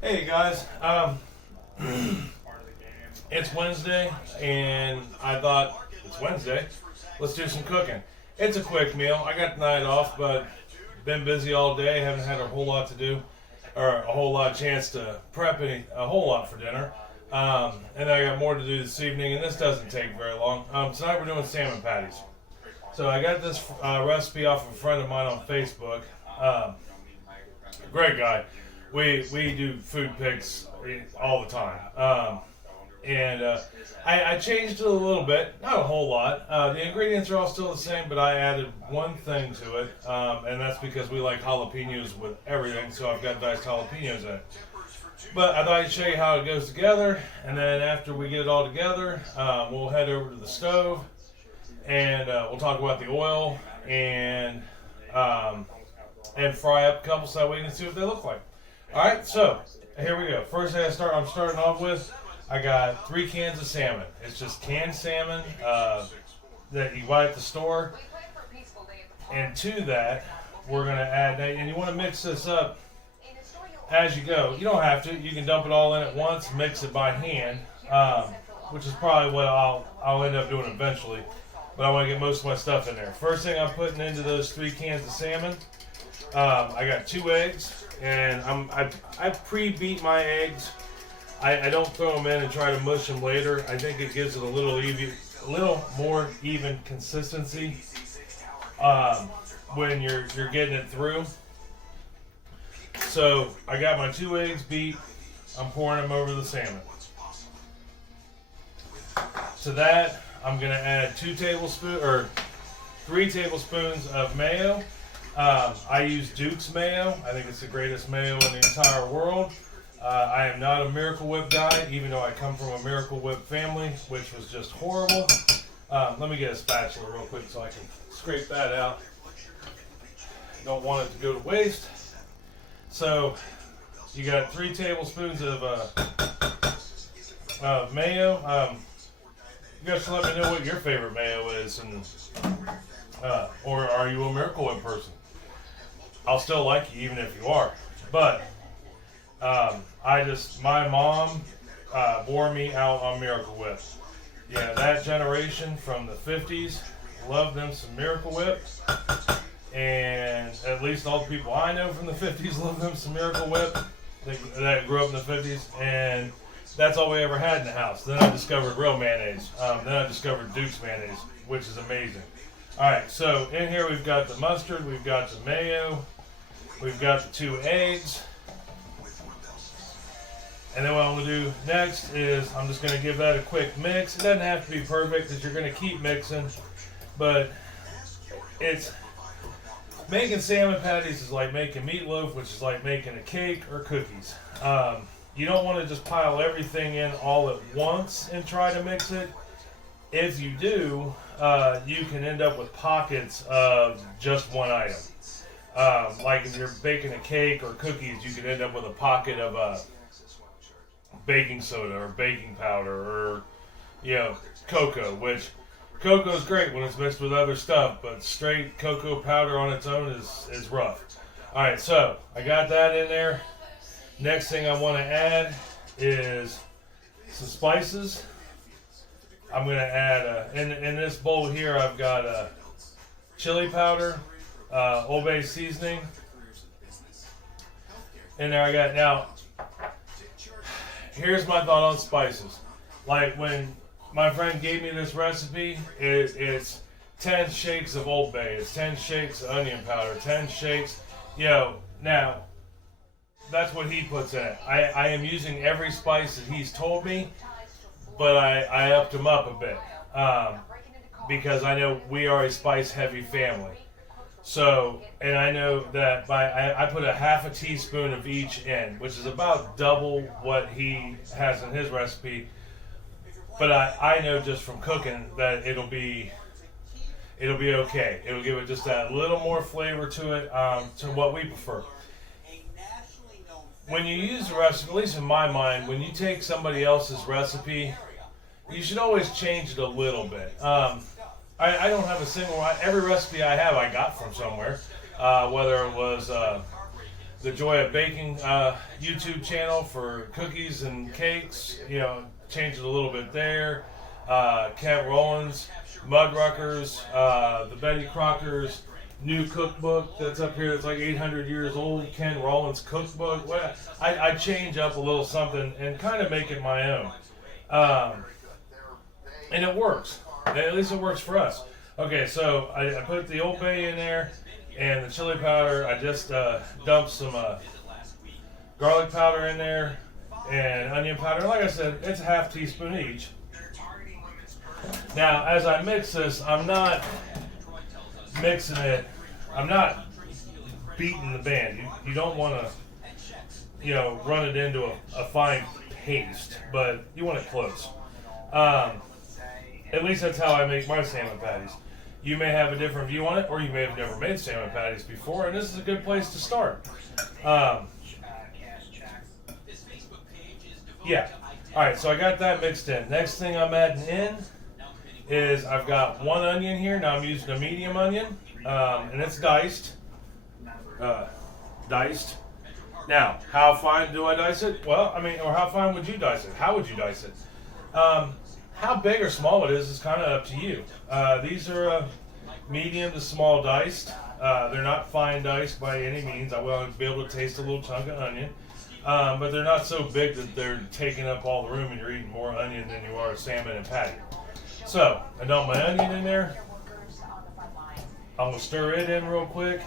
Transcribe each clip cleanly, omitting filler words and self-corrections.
Hey guys, it's Wednesday, and I thought it's Wednesday. Let's do some cooking. It's a quick meal. I got the night off, but been busy all day. Haven't had a whole lot to do, or a whole lot of chance to prep a whole lot for dinner. And I got more to do this evening, and this doesn't take very long. Tonight we're doing salmon patties. So I got this recipe off of a friend of mine on Facebook. Great guy. We do food pics all the time. And I changed it a little bit, not a whole lot. The ingredients are all still the same, but I added one thing to it, and that's because we like jalapenos with everything, so I've got diced jalapenos in it. But I thought I'd show you how it goes together, and then after we get it all together, we'll head over to the stove, and we'll talk about the oil and fry up a couple so that we can see what they look like. All right, so here we go. First thing I'm starting off with, I got 3 cans of salmon. It's just canned salmon that you buy at the store. And to that, we're going to add, and you want to mix this up as you go. You don't have to. You can dump it all in at once, mix it by hand, which is probably what I'll end up doing eventually. But I want to get most of my stuff in there. First thing I'm putting into those 3 cans of salmon, I got 2 eggs, and I pre-beat my eggs. I don't throw them in and try to mush them later. I think it gives it a little more even consistency when you're getting it through. So I got my 2 eggs beat. I'm pouring them over the salmon. To that, I'm gonna add 3 tablespoons of mayo. I use Duke's mayo. I think it's the greatest mayo in the entire world. I am not a Miracle Whip guy, even though I come from a Miracle Whip family, which was just horrible. Let me get a spatula real quick so I can scrape that out. Don't want it to go to waste. So you got 3 tablespoons of mayo. You guys can let me know what your favorite mayo is, and or are you a Miracle Whip person? I'll still like you even if you are. But my mom bore me out on Miracle Whip. Yeah, that generation from the 50s loved them some Miracle Whip. And at least all the people I know from the 50s love them some Miracle Whip that grew up in the 50s. And that's all we ever had in the house. Then I discovered real mayonnaise. Then I discovered Duke's mayonnaise, which is amazing. All right, so in here we've got the mustard, we've got the mayo, we've got the 2 eggs. And then what I'm going to do next is I'm just going to give that a quick mix. It doesn't have to be perfect because you're going to keep mixing. But making salmon patties is like making meatloaf, which is like making a cake or cookies. You don't want to just pile everything in all at once and try to mix it. If you do, you can end up with pockets of just one item. Like if you're baking a cake or cookies, you could end up with a pocket of baking soda or baking powder or cocoa, which cocoa is great when it's mixed with other stuff, but straight cocoa powder on its own is rough. Alright, so I got that in there. Next thing I want to add is some spices. I'm going to add, in this bowl here, I've got chili powder, Old Bay seasoning. In there I got, now, here's my thought on spices. Like when my friend gave me this recipe, it's 10 shakes of Old Bay, it's 10 shakes of onion powder, 10 shakes, now, that's what he puts in it. I am using every spice that he's told me, but I upped him up a bit because I know we are a spice-heavy family. So, and I know that I put a half a teaspoon of each in, which is about double what he has in his recipe. But I know just from cooking that it'll be okay. It'll give it just that little more flavor to it, to what we prefer. When you use a recipe, at least in my mind, when you take somebody else's recipe, you should always change it a little bit. I don't have a single, every recipe I have I got from somewhere, whether it was the Joy of Baking YouTube channel for cookies and cakes. You know, changed it a little bit there. Kent Rollins, Mudruckers, the Betty Crocker's new cookbook that's up here that's like 800 years old, Ken Rollins cookbook. Well, I change up a little something and kind of make it my own. And it works. At least it works for us. Okay, so I put the Old Bay in there and the chili powder. I just dumped some garlic powder in there and onion powder. Like I said, it's a half teaspoon each. Now, as I mix this, I'm not mixing it. I'm not beating the band. You don't want to, you know, run it into a fine paste, but you want it close. At least that's how I make my salmon patties. You may have a different view on it, or you may have never made salmon patties before, and this is a good place to start. Yeah. All right, so I got that mixed in. Next thing I'm adding in is I've got one onion here. Now I'm using a medium onion, and it's diced. Now, how fine do I dice it? Well, I mean, or how fine would you dice it? How would you dice it? How big or small it is kind of up to you. These are medium to small diced. They're not fine diced by any means. I will be able to taste a little chunk of onion. But they're not so big that they're taking up all the room and you're eating more onion than you are salmon and patty. So, I dump my onion in there. I'm going to stir it in real quick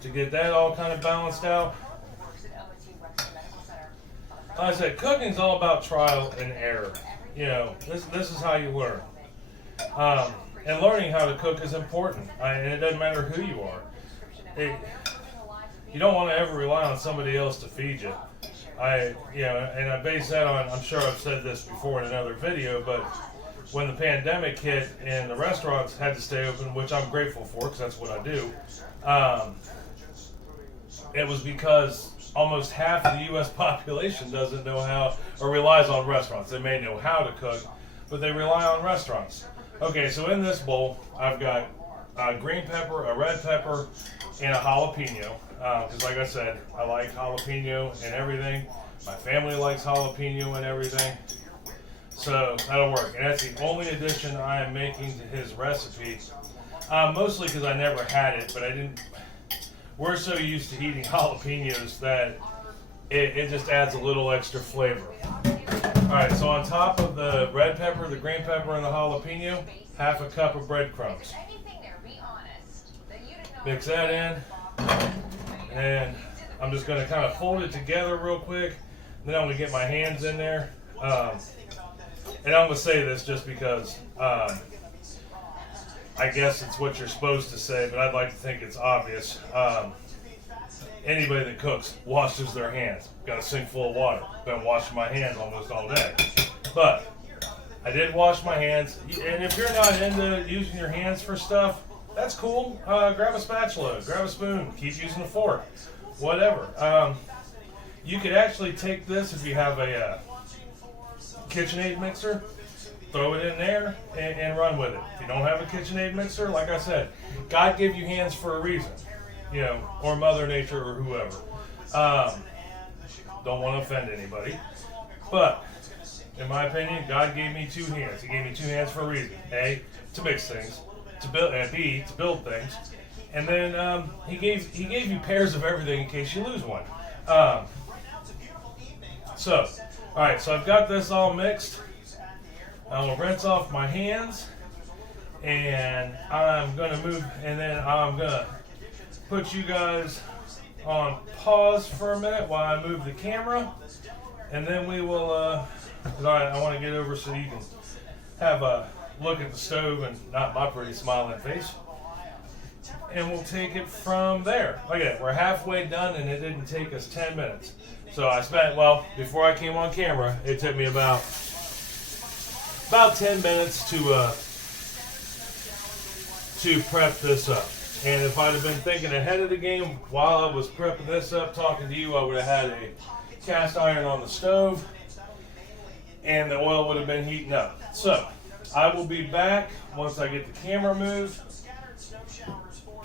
to get that all kind of balanced out. Like I said, cooking's all about trial and error. You know, this is how you learn. And learning how to cook is important. And it doesn't matter who you are. You don't want to ever rely on somebody else to feed you. And I base that on, I'm sure I've said this before in another video, but when the pandemic hit and the restaurants had to stay open, which I'm grateful for because that's what I do, it was because almost half of the U.S. population doesn't know how, or relies on restaurants. They may know how to cook, but they rely on restaurants. Okay, so in this bowl, I've got a green pepper, a red pepper, and a jalapeno. Because like I said, I like jalapeno and everything. My family likes jalapeno and everything. So that'll work. And that's the only addition I am making to his recipe. Mostly because I never had it, but I didn't. We're so used to eating jalapenos that it just adds a little extra flavor. Alright, so on top of the red pepper, the green pepper, and the jalapeno, half a cup of breadcrumbs. Mix that in, and I'm just going to kind of fold it together real quick. Then I'm going to get my hands in there. And I'm going to say this just because I guess it's what you're supposed to say, but I'd like to think it's obvious. Anybody that cooks washes their hands. Got a sink full of water. Been washing my hands almost all day. But I did wash my hands. And if you're not into using your hands for stuff, that's cool. Grab a spatula, grab a spoon, keep using a fork, whatever. You could actually take this if you have a KitchenAid mixer, throw it in there and run with it. If you don't have a KitchenAid mixer, like I said, God gave you hands for a reason, you know, or Mother Nature or whoever. Don't want to offend anybody, but in my opinion, God gave me two hands. He gave me two hands for a reason. A, to mix things, to build, and B, to build things, and then he gave you pairs of everything in case you lose one. So, all right, so I've got this all mixed. I'm gonna rinse off my hands, and I'm gonna move, and then I'm gonna put you guys on pause for a minute while I move the camera, and then we will. I want to get over so you can have a look at the stove and not my pretty smiling face. And we'll take it from there. Look at it, we're halfway done and it didn't take us 10 minutes. So I spent, well, before I came on camera, it took me about 10 minutes to prep this up. And if I'd have been thinking ahead of the game while I was prepping this up, talking to you, I would have had a cast iron on the stove and the oil would have been heating up. So I will be back once I get the camera moved,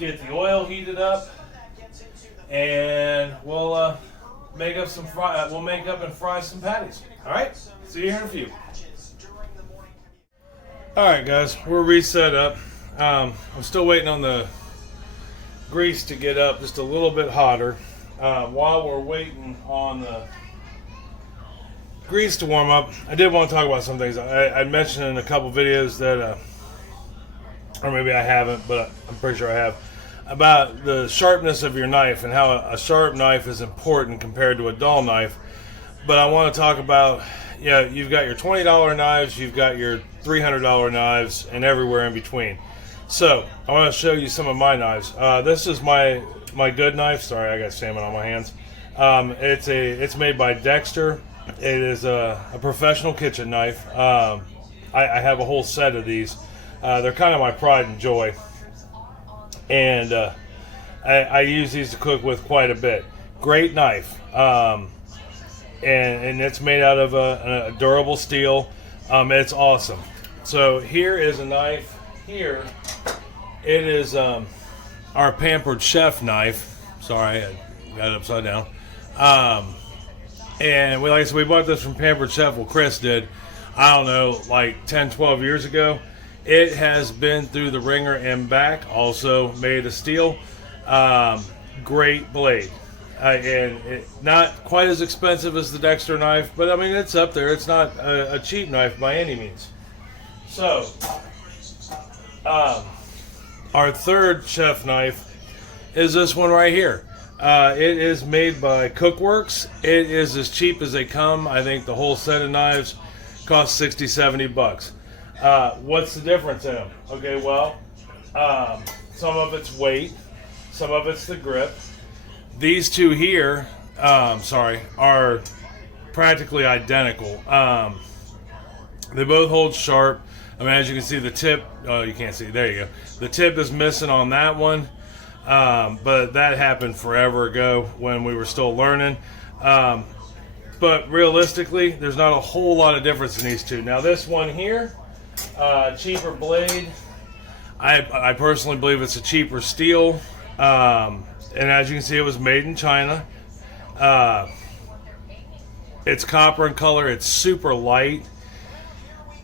get the oil heated up, and we'll make up some we'll make up and fry some patties. All right, see you here in a few. All right, guys, we're reset up. I'm still waiting on the grease to get up just a little bit hotter. While we're waiting on the grease to warm up, I did want to talk about some things. I mentioned in a couple videos that, or maybe I haven't, but I'm pretty sure I have, about the sharpness of your knife and how a sharp knife is important compared to a dull knife. But I want to talk about, yeah, you've got your $20 knives, you've got your $300 knives, and everywhere in between. So I want to show you some of my knives. This is my good knife. Sorry, I got salmon on my hands. It's made by Dexter. It is a professional kitchen knife. I have a whole set of these. They're kind of my pride and joy, and I use these to cook with quite a bit. Great knife, and it's made out of a durable steel. It's awesome. So here is a knife. Here it is our Pampered Chef knife. Sorry, I got it upside down. And like I said, we bought this from Pampered Chef. Well, Chris did, I don't know, like 10, 12 years ago. It has been through the ringer and back. Also made of steel. Great blade. And not quite as expensive as the Dexter knife, but I mean, it's up there. It's not a cheap knife by any means. So, our third chef knife is this one right here. It is made by Cookworks. It is as cheap as they come. I think the whole set of knives costs 60, 70 bucks. What's the difference in them? Okay, well, some of it's weight, some of it's the grip. These two here, are practically identical. They both hold sharp. I mean, as you can see, the tip, oh, you can't see, there you go. The tip is missing on that one, but that happened forever ago when we were still learning. But realistically, there's not a whole lot of difference in these two. Now this one here, cheaper blade. I personally believe it's a cheaper steel. And as you can see, it was made in China. It's copper in color. It's super light,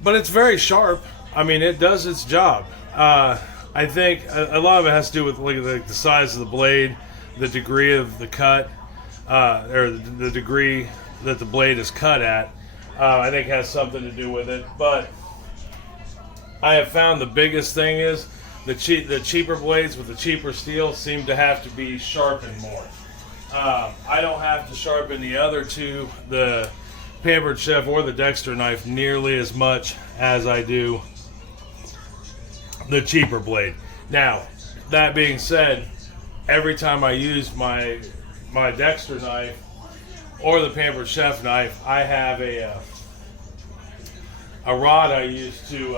but it's very sharp. I mean, it does its job. I think a lot of it has to do with like the size of the blade, the degree of the cut, or the degree that the blade is cut at. I think has something to do with it. But I have found the biggest thing is the cheaper blades with the cheaper steel seem to have to be sharpened more. I don't have to sharpen the other two, the Pampered Chef or the Dexter knife, nearly as much as I do the cheaper blade. Now, that being said, every time I use my Dexter knife or the Pampered Chef knife, I have a rod I use to,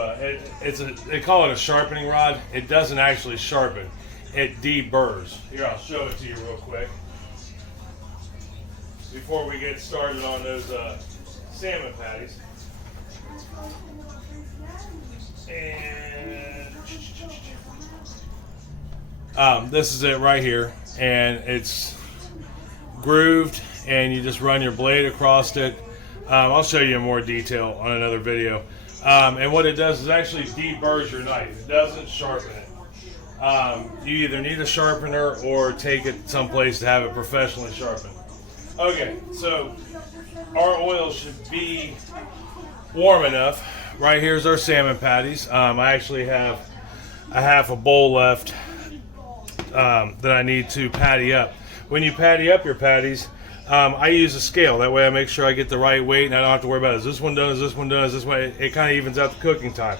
they call it a sharpening rod. It doesn't actually sharpen, it deburrs. Here, I'll show it to you real quick before we get started on those salmon patties. And this is it right here, and it's grooved, and you just run your blade across it. I'll show you in more detail on another video. And what it does is actually deburrs your knife. It doesn't sharpen it. You either need a sharpener or take it someplace to have it professionally sharpened. Okay, so our oil should be warm enough. Right here's our salmon patties. I actually have a half a bowl left that I need to patty up. When you patty up your patties, I use a scale. That way I make sure I get the right weight and I don't have to worry about, is this one done, is this one done, is this one? It kind of evens out the cooking time.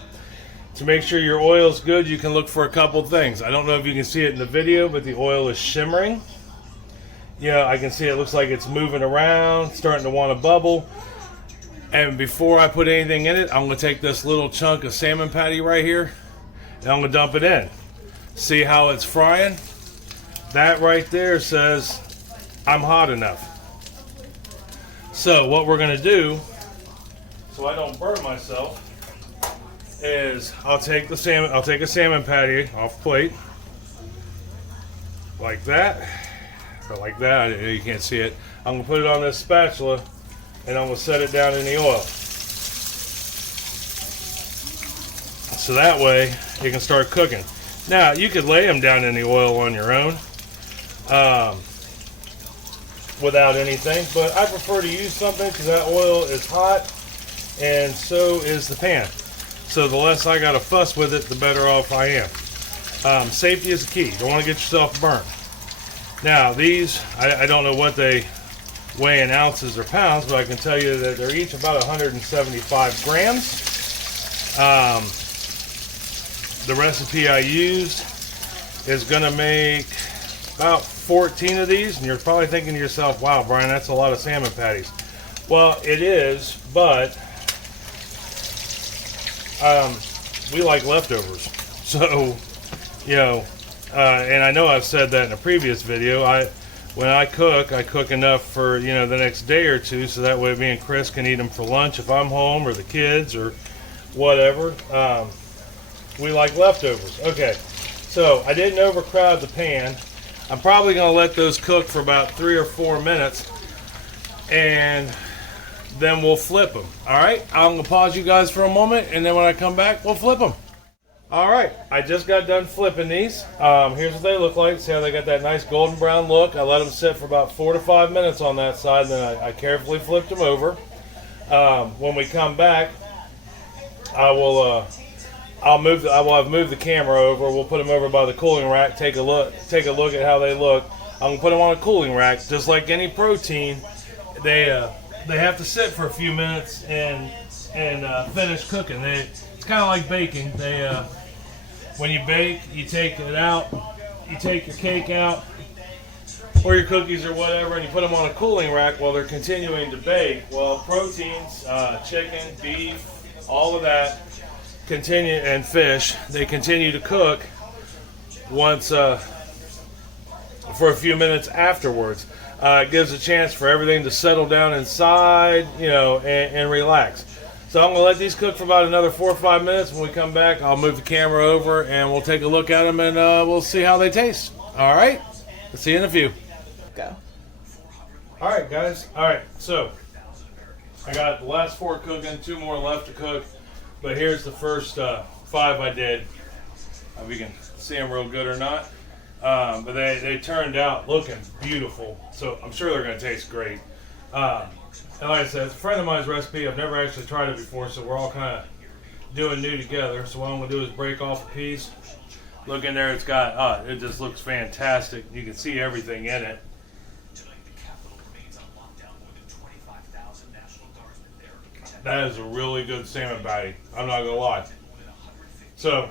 To make sure your oil is good, you can look for a couple things. I don't know if you can see it in the video, but the oil is shimmering. Yeah, I can see it looks like it's moving around, starting to want to bubble. And before I put anything in it, I'm going to take this little chunk of salmon patty right here, and I'm going to dump it in. See how it's frying? That right there says I'm hot enough. So what we're going to do, so I don't burn myself, is I'll take a salmon patty off the plate, like that, or like that. You can't see it. I'm gonna put it on this spatula, and I'm gonna set it down in the oil. So that way you can start cooking. Now you could lay them down in the oil on your own without anything, but I prefer to use something because that oil is hot and so is the pan. So the less I got to fuss with it, the better off I am. Safety is the key. You don't want to get yourself burnt. Now these, I don't know what they weigh in ounces or pounds, but I can tell you that they're each about 175 grams. The recipe I used is going to make about 14 of these, and you're probably thinking to yourself, wow, Brian, that's a lot of salmon patties. Well, it is, but we like leftovers. So, you know, and I know I've said that in a previous video, when I cook enough for, you know, the next day or two, so that way me and Chris can eat them for lunch if I'm home, or the kids, or whatever. We like leftovers. Okay, so I didn't overcrowd the pan. I'm probably going to let those cook for about 3 or 4 minutes, and then we'll flip them. All right, I'm going to pause you guys for a moment, and then when I come back, we'll flip them. All right, I just got done flipping these. Here's what they look like. See how they got that nice golden brown look? I let them sit for about 4 to 5 minutes on that side, and then I carefully flipped them over. When we come back, I will have moved the camera over. We'll put them over by the cooling rack. Take a look at how they look. I'm gonna put them on a cooling rack, just like any protein. They have to sit for a few minutes and finish cooking. It's kind of like baking. When you bake, you take it out. You take your cake out or your cookies or whatever, and you put them on a cooling rack while they're continuing to bake. Well, proteins, chicken, beef, all of that. Continue, and fish, they continue to cook once for a few minutes afterwards. It gives a chance for everything to settle down inside, you know, and relax. So I'm going to let these cook for about another 4 or 5 minutes. When we come back, I'll move the camera over and we'll take a look at them, and we'll see how they taste. All right, we'll see you in a few. Go. All right, guys. All right, so I got the last 4 cooking, 2 more left to cook. But here's the first 5 I did. If you can see them real good or not. But they turned out looking beautiful. So I'm sure they're going to taste great. And like I said, it's a friend of mine's recipe. I've never actually tried it before, so we're all kind of doing new together. So what I'm going to do is break off a piece. Look in there, it's got, it just looks fantastic. You can see everything in it. That is a really good salmon patty. I'm not gonna lie. So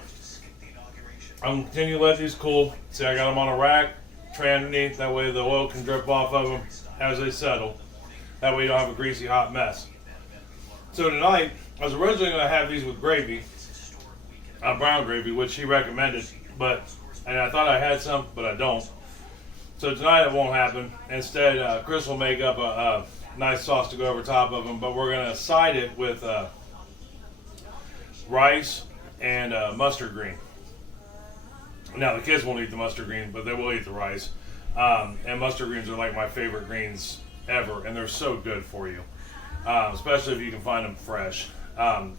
I'm gonna continue to let these cool. See, I got them on a rack, tray underneath. That way the oil can drip off of them as they settle. That way you don't have a greasy hot mess. So tonight, I was originally gonna have these with gravy, brown gravy, which he recommended, and I thought I had some, but I don't. So tonight it won't happen. Instead, Chris will make up a nice sauce to go over top of them, but we're going to side it with rice and mustard green. Now the kids won't eat the mustard green, but they will eat the rice. And mustard greens are like my favorite greens ever, and they're so good for you, especially if you can find them fresh.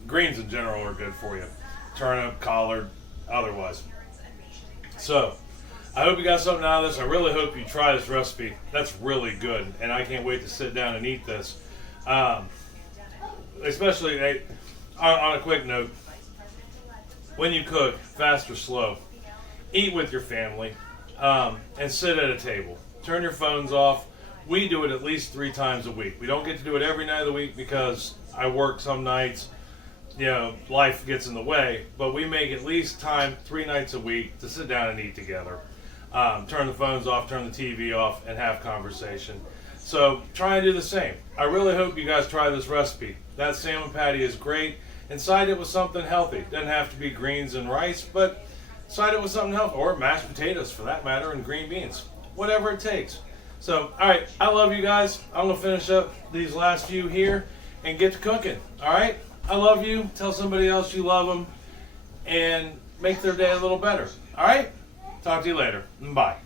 Greens in general are good for you. Turnip, collard, otherwise. So I hope you got something out of this. I really hope you try this recipe. That's really good, and I can't wait to sit down and eat this. Especially on a quick note, when you cook, fast or slow, eat with your family and sit at a table. Turn your phones off. We do it at least 3 times a week. We don't get to do it every night of the week because I work some nights. You know, life gets in the way, but we make at least time 3 nights a week to sit down and eat together. Turn the phones off, turn the TV off, and have conversation. So try and do the same. I really hope you guys try this recipe. That salmon patty is great. And side it with something healthy. Doesn't have to be greens and rice, but side it with something healthy, or mashed potatoes for that matter, and green beans. Whatever it takes. So, all right, I love you guys. I'm going to finish up these last few here and get to cooking. All right? I love you. Tell somebody else you love them and make their day a little better. All right? Talk to you later. Bye.